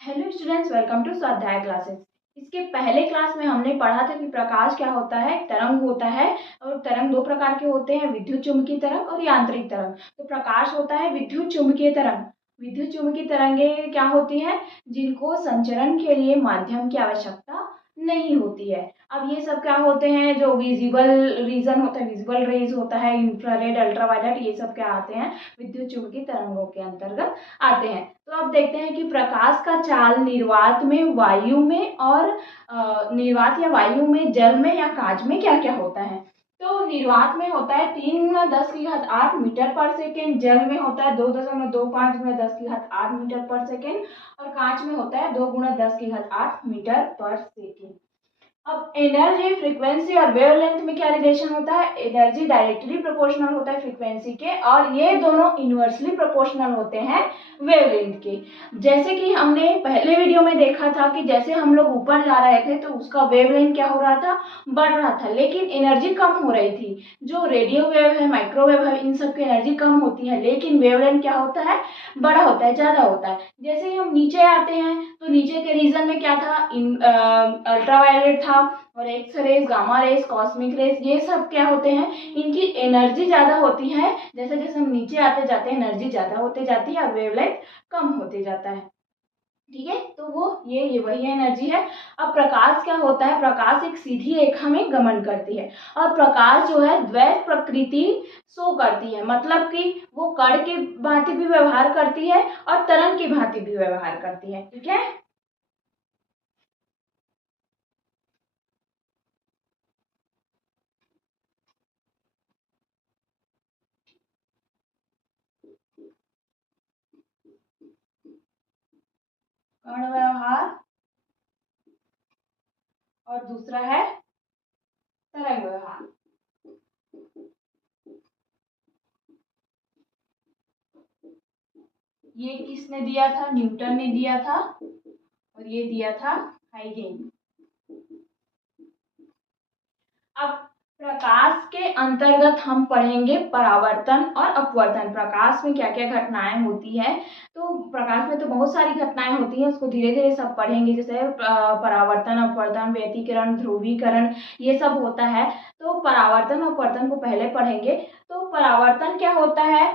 Hello students, welcome to स्वाध्याय classes. इसके पहले क्लास में हमने पढ़ा था कि प्रकाश क्या होता है, एक तरंग होता है। और तरंग दो प्रकार के होते हैं, विद्युत चुम्बकीय तरंग और यांत्रिक तरंग। तो प्रकाश होता है विद्युत चुम्बकीय तरंग। विद्युत चुम्बकीय तरंगे क्या होती हैं, जिनको संचरण के लिए माध्यम की आवश्यकता नहीं होती है। अब ये सब क्या होते हैं, जो विजिबल रीजन होता है, विजिबल रेज होता है, इंफ्रारेड, अल्ट्रावायलेट, ये सब क्या आते हैं, विद्युत चुम्बकीय तरंगों के अंतर्गत आते हैं। तो अब देखते हैं कि प्रकाश का चाल निर्वात में, वायु में और निर्वात या वायु में, जल में या कांच में क्या क्या होता है। तो निर्वात में होता है 3 × 10⁸ मीटर पर सेकेंड, जल में होता है 2.25 × 10⁸ मीटर पर सेकेंड और कांच में होता है 2 × 10⁸ मीटर पर सेकेंड। अब एनर्जी, फ्रीक्वेंसी और वेवलेंथ में क्या रिलेशन होता है। एनर्जी डायरेक्टली प्रोपोर्शनल होता है फ्रीक्वेंसी के, और ये दोनों इनवर्सली प्रोपोर्शनल होते हैं वेवलेंथ के। जैसे कि हमने पहले वीडियो में देखा था कि जैसे हम लोग ऊपर जा रहे थे तो उसका वेवलेंथ क्या हो रहा था, बढ़ रहा था, लेकिन एनर्जी कम हो रही थी। जो रेडियो वेव है, माइक्रोवेव है, इन सब की एनर्जी कम होती है, लेकिन वेवलेंथ क्या होता है, बड़ा होता है, ज्यादा होता है। जैसे ही हम नीचे आते हैं तो नीचे के रीजन में क्या था, अल्ट्रावायलेट था और X rays, gamma rays, cosmic rays, ये सब क्या होते हैं, इनकी एनर्जी ज्यादा होती है। जैसे जैसे हम नीचे आते जाते हैं एनर्जी ज्यादा होते जाती है और वेवलेंथ कम होते जाता है। ठीक है, तो वो ये वही एनर्जी है। अब प्रकाश क्या होता है, प्रकाश एक सीधी रेखा में गमन करती है और प्रकाश जो है द्वैत प्रकृति शो करती है, मतलब कि वो कण की भांति भी व्यवहार करती है और तरंग की भांति भी व्यवहार करती है। ठीक है, कण व्यवहार और दूसरा है तरंग व्यवहार। ये किसने दिया था, न्यूटन ने दिया था और ये दिया था हाइगेन। अब प्रकाश के अंतर्गत हम पढ़ेंगे परावर्तन और अपवर्तन। प्रकाश में क्या क्या घटनाएं होती है, तो प्रकाश में तो बहुत सारी घटनाएं होती हैं, उसको धीरे धीरे सब पढ़ेंगे। जैसे परावर्तन, अपवर्तन, व्यतिकरण, ध्रुवीकरण, ये सब होता है। तो परावर्तन और अपवर्तन को पहले पढ़ेंगे। तो परावर्तन क्या होता है,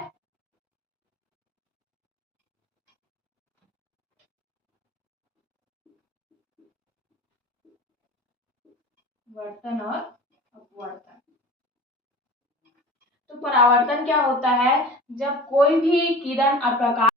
वर्तन और अपवर्तन। तो परावर्तन क्या होता है, जब कोई भी किरण और प्रकाश